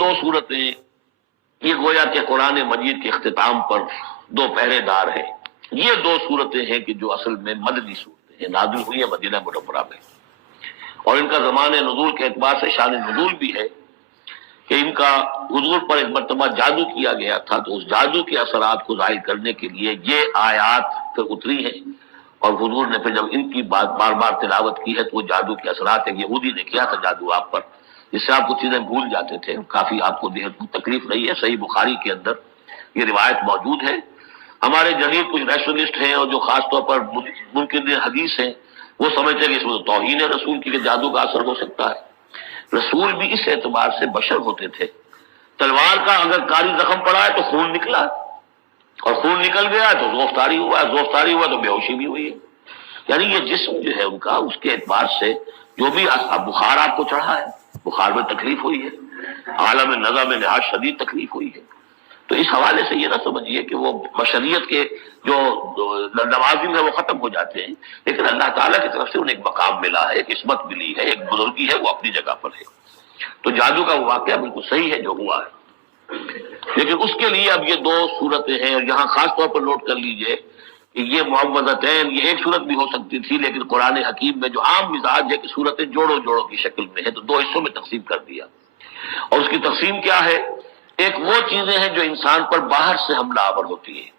دو صورتیں یہ گویا کہ قرآن مجید کے اختتام پر دو پہرے دار ہیں۔ یہ دو صورتیں ہیں کہ جو اصل میں مدنی صورتیں ہیں، نازل ہوئی ہیں مدینہ منورہ میں، اور ان کا زمان نزول کے اعتبار سے شان نزول بھی ہے کہ ان کا حضور پر ایک مرتبہ جادو کیا گیا تھا، تو اس جادو کے اثرات کو ظاہر کرنے کے لیے یہ آیات پھر اتری ہیں، اور حضور نے پھر جب ان کی بات بار بار تلاوت کی ہے تو وہ جادو کے اثرات، ایک یہودی نے کیا تھا جادو آپ پر، جس سے آپ کو چیزیں بھول جاتے تھے، کافی آپ کو تکلیف نہیں ہے۔ صحیح بخاری کے اندر یہ روایت موجود ہے۔ ہمارے جدید کچھ ریشنلسٹ ہیں اور جو خاص طور پر منکر حدیث ہیں، وہ سمجھتے ہیں کہ اس میں تو توہین ہے رسول کی کہ جادو کا اثر ہو سکتا ہے۔ رسول بھی اس اعتبار سے بشر ہوتے تھے، تلوار کا اگر کاری زخم پڑا ہے تو خون نکلا، اور خون نکل گیا تو زوفتاری ہوا ہے، زوفتاری ہوا تو بے ہوشی بھی ہوئی ہے۔ یعنی یہ جسم جو ہے ان کا، اس کے اعتبار سے جو بھی بخار آپ کو چڑھا ہے، بخار میں تکلیف ہوئی ہے، عالم نظر میں نہایت شدید تکلیف ہوئی ہے، تو اس حوالے سے یہ نہ سمجھیے کہ وہ بشریت کے جو لوازم ہے وہ ختم ہو جاتے ہیں، لیکن اللہ تعالیٰ کی طرف سے انہیں ایک مقام ملا ہے، ایک عصمت ملی ہے، ایک بزرگی ہے، وہ اپنی جگہ پر ہے۔ تو جادو کا وہ واقعہ بالکل صحیح ہے جو ہوا ہے، لیکن اس کے لیے اب یہ دو صورتیں ہیں، اور یہاں خاص طور پر نوٹ کر لیجئے کہ یہ معوذتین، یہ ایک صورت بھی ہو سکتی تھی، لیکن قرآن حکیم میں جو عام مزاج ہے کہ صورتیں جوڑوں جوڑوں کی شکل میں ہے، تو دو حصوں میں تقسیم کر دیا۔ اور اس کی تقسیم کیا ہے؟ ایک وہ چیزیں ہیں جو انسان پر باہر سے حملہ آور ہوتی ہے،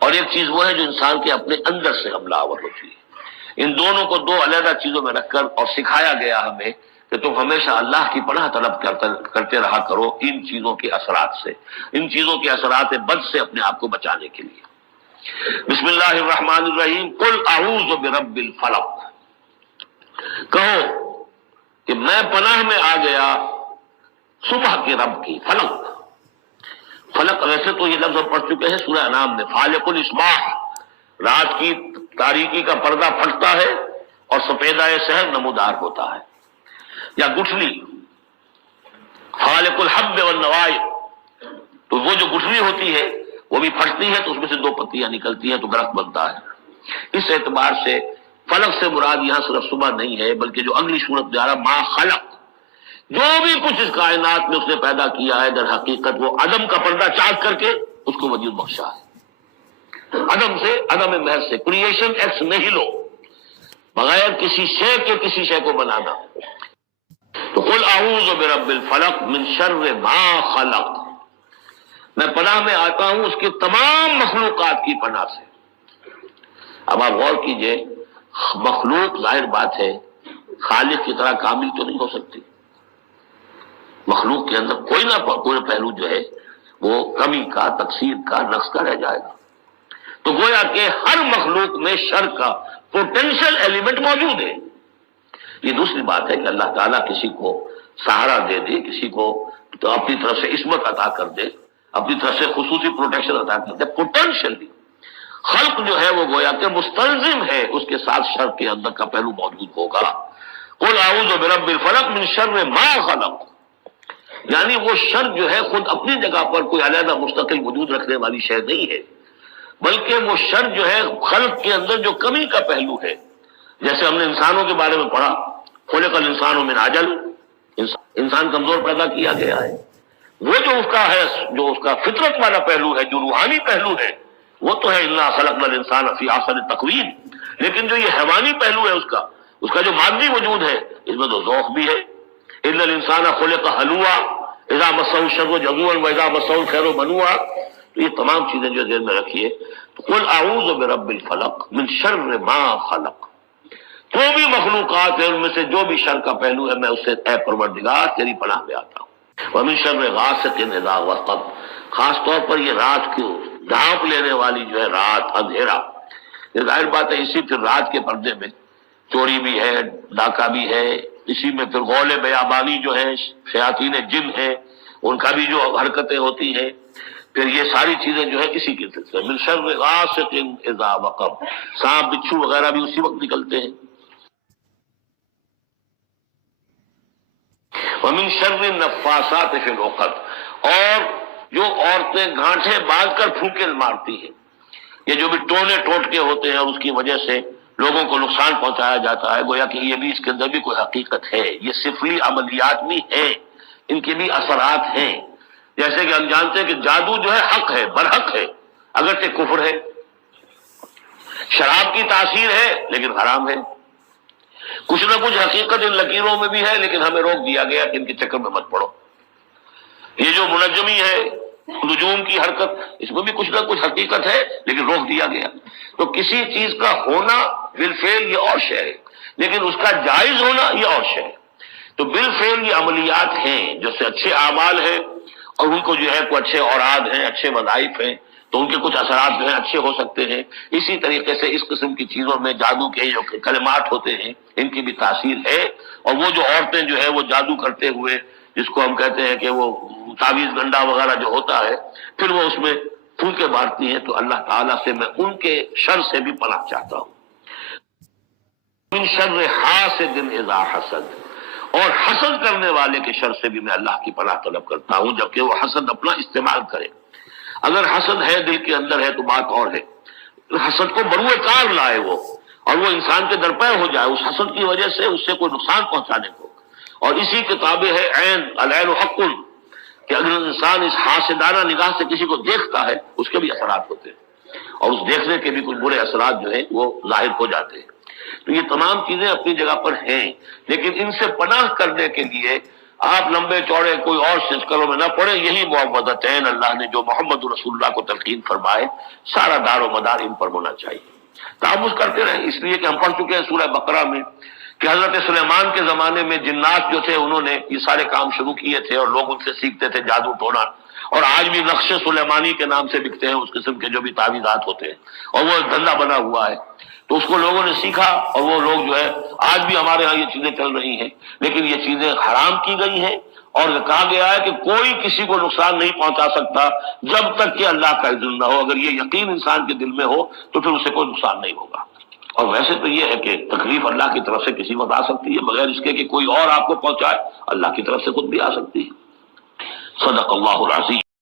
اور ایک چیز وہ ہے جو انسان کے اپنے اندر سے حملہ آور ہوتی ہے۔ ان دونوں کو دو علیحدہ چیزوں میں رکھ کر اور سکھایا گیا ہمیں کہ تم ہمیشہ اللہ کی پناہ طلب کرتے رہا کرو ان چیزوں کے اثرات سے، ان چیزوں کے اثرات بد سے اپنے آپ کو بچانے کے لیے۔ بسم اللہ الرحمن الرحیم، قل اعوذ برب الفلق، کہو کہ میں پناہ میں آ گیا صبح کے رب کی۔ فلق، فلق ویسے تو یہ لفظ ہم پڑھ چکے ہیں سورہ انعام میں، فالق الاصباح، رات کی تاریکی کا پردہ پھٹتا ہے اور سفیدہ سحر نمودار ہوتا ہے، یا گٹھلی، فالق الحب والنوائے، تو وہ جو گٹھلی ہوتی ہے وہ بھی پھٹتی ہے تو اس میں سے دو پتیاں نکلتی ہیں تو درخت بنتا ہے۔ اس اعتبار سے فلق سے مراد یہاں صرف صبح نہیں ہے، بلکہ جو اگلی صورت جا رہا ما خلق، جو بھی کچھ اس کائنات میں اس نے پیدا کیا ہے در حقیقت وہ عدم کا پردہ چاک کر کے اس کو وجود بخشا ہے۔ عدم سے، عدم محض سے، کریشن ایکس نہیلو، بغیر کسی شے کے کسی شے کو بنانا۔ تو قل اعوذ برب الفلق من شر ما خلق، میں پناہ میں آتا ہوں اس کی تمام مخلوقات کی پناہ سے۔ اب آپ غور کیجئے، مخلوق ظاہر بات ہے خالق کی طرح کامل تو نہیں ہو سکتی، مخلوق کے اندر کوئی نہ کوئی پہلو جو ہے وہ کمی کا، تقصیر کا، نقص کا رہ جائے گا۔ تو گویا کہ ہر مخلوق میں شر کا پوٹینشل ایلیمنٹ موجود ہے۔ یہ دوسری بات ہے کہ اللہ تعالیٰ کسی کو سہارا دے دے، کسی کو تو اپنی طرف سے عصمت عطا کر دے، اپنی طرف سے خصوصی پروٹیکشن عطا کر دے، پوٹینشلی خلق جو ہے وہ گویا کہ مستلزم ہے، اس کے ساتھ شر کے اندر کا پہلو موجود ہوگا۔ قل اعوذ برب الفلق من شر ما خلق، یعنی وہ شر جو ہے خود اپنی جگہ پر کوئی علیحدہ مستقل وجود رکھنے والی شے نہیں ہے، بلکہ وہ شر جو ہے خلق کے اندر جو کمی کا پہلو ہے، جیسے ہم نے انسانوں کے بارے میں پڑھا خلق الانسان من عجل، انسان کمزور پیدا کیا گیا ہے، وہ جو اس کا ہے، جو اس کا فطرت والا پہلو ہے، جو روحانی پہلو ہے، وہ تو ہے انا خلقنا الانسان فی احسن تقویم، لیکن جو یہ حیوانی پہلو ہے اس کا جو مادی وجود ہے، اس میں تو ذوق بھی ہے۔ ان الانسان خلق ہلوعا اذا مسہ الشر جزوعا واذا مسہ الخیر منوعا، تو یہ تمام چیزیں جو ذہن میں رکھیے۔ تو قل اعوذ برب الفلق من شر ما خلق، جو بھی مخلوقات ہیں ان میں سے جو بھی شر کا پہلو ہے میں اس سے اے پروردگار تیری پناہ میں آتا ہوں۔ ومن شر غاسق اذا وقب، خاص طور پر یہ رات کی ڈھانپ لینے والی جو ہے رات، اندھیرا، یہ ظاہر بات ہے اسی پھر رات کے پردے میں چوری بھی ہے، ڈاکہ بھی ہے، اسی میں پھر غول بیابانی جو ہے، شیاطین جن ہیں ان کا بھی جو حرکتیں ہوتی ہیں، پھر یہ ساری چیزیں جو ہے اسی کے سلسلے من شر غاسق اذا وقب، سانپ بچھو وغیرہ بھی اسی وقت نکلتے ہیں۔ ومن شر النفاثات فی العقد، اور جو عورتیں گھانٹیں باندھ کر پھونکے مارتی ہیں، یہ جو بھی ٹونے ٹوٹکے ہوتے ہیں اور اس کی وجہ سے لوگوں کو نقصان پہنچایا جاتا ہے، گویا کہ یہ بھی اس کے اندر بھی کوئی حقیقت ہے، یہ سفلی عملیات بھی ہیں، ان کے بھی اثرات ہیں. جیسے کہ ہم جانتے ہیں کہ جادو جو ہے حق ہے، برحق ہے، اگرچہ کفر ہے. شراب کی تاثیر ہے لیکن حرام ہے. کچھ نہ کچھ حقیقت ان لکیروں میں بھی ہے، لیکن ہمیں روک دیا گیا کہ ان کے چکر میں مت پڑو. یہ جو منجمی ہے، نجوم کی حرکت، اس میں بھی کچھ نہ کچھ حقیقت ہے لیکن روک دیا گیا. تو کسی چیز کا ہونا بالفعل یہ اور شے ہے، لیکن اس کا جائز ہونا یہ اور شے ہے. تو بالفعل یہ عملیات ہیں جیسے اچھے اعمال ہیں، اور ان کو جو ہے کوئی اچھے اوراد ہیں، اچھے وظائف ہیں، تو ان کے کچھ اثرات جو ہیں اچھے ہو سکتے ہیں. اسی طریقے سے اس قسم کی چیزوں میں جادو کے جو کلمات ہوتے ہیں ان کی بھی تاثیر ہے. اور وہ جو عورتیں جو ہے وہ جادو کرتے ہوئے، جس کو ہم کہتے ہیں کہ وہ تعویذ گنڈا وغیرہ جو ہوتا ہے، پھر وہ اس میں پھونکے مارتی ہیں، تو اللہ تعالیٰ سے میں ان کے شر سے بھی پناہ چاہتا ہوں. من شر حاسد اذا حسد، اور حسد کرنے والے کے شر سے بھی میں اللہ کی پناہ طلب کرتا ہوں، جبکہ وہ حسد اپنا استعمال کرے. اگر حسد ہے دل کے اندر ہے تو بات اور ہے. حسد کو بروئے کار لائے وہ، اور وہ انسان کے درپے ہو جائے اس حسد کی وجہ سے اس سے کوئی نقصان پہنچانے کو. اور اسی کتاب ہے عین، العین حق، کہ اگر انسان اس حاسدانہ نگاہ سے کسی کو دیکھتا ہے اس کے بھی اثرات ہوتے ہیں، اور اس دیکھنے کے بھی کچھ برے اثرات جو ہیں وہ ظاہر ہو جاتے ہیں. تو یہ تمام چیزیں اپنی جگہ پر ہیں، لیکن ان سے پناہ کرنے کے لیے آپ لمبے چوڑے کوئی اور سلسلوں میں نہ پڑے. یہی معوذتین اللہ نے جو محمد رسول اللہ کو تلقین فرمائے، سارا دار و مدار ان پر ہونا چاہیے. تعوذ کرتے رہیں، اس لیے کہ ہم پڑھ چکے ہیں سورہ بقرہ میں کہ حضرت سلیمان کے زمانے میں جنات جو تھے انہوں نے یہ سارے کام شروع کیے تھے، اور لوگ ان سے سیکھتے تھے جادو ٹونا. اور آج بھی نقش سلیمانی کے نام سے بکتے ہیں اس قسم کے جو بھی تعویذات ہوتے ہیں، اور وہ دھندا بنا ہوا ہے. تو اس کو لوگوں نے سیکھا، اور وہ لوگ جو ہے آج بھی ہمارے ہاں یہ چیزیں چل رہی ہیں، لیکن یہ چیزیں حرام کی گئی ہیں. اور کہا گیا ہے کہ کوئی کسی کو نقصان نہیں پہنچا سکتا جب تک کہ اللہ کا اذن نہ ہو. اگر یہ یقین انسان کے دل میں ہو تو پھر اسے کوئی نقصان نہیں ہوگا. اور ویسے تو یہ ہے کہ تکلیف اللہ کی طرف سے کسی وقت آ سکتی ہے، بغیر اس کے کہ کوئی اور آپ کو پہنچائے. اللہ کی طرف سے خود بھی آ سکتی ہے. صدق اللہ العظیم.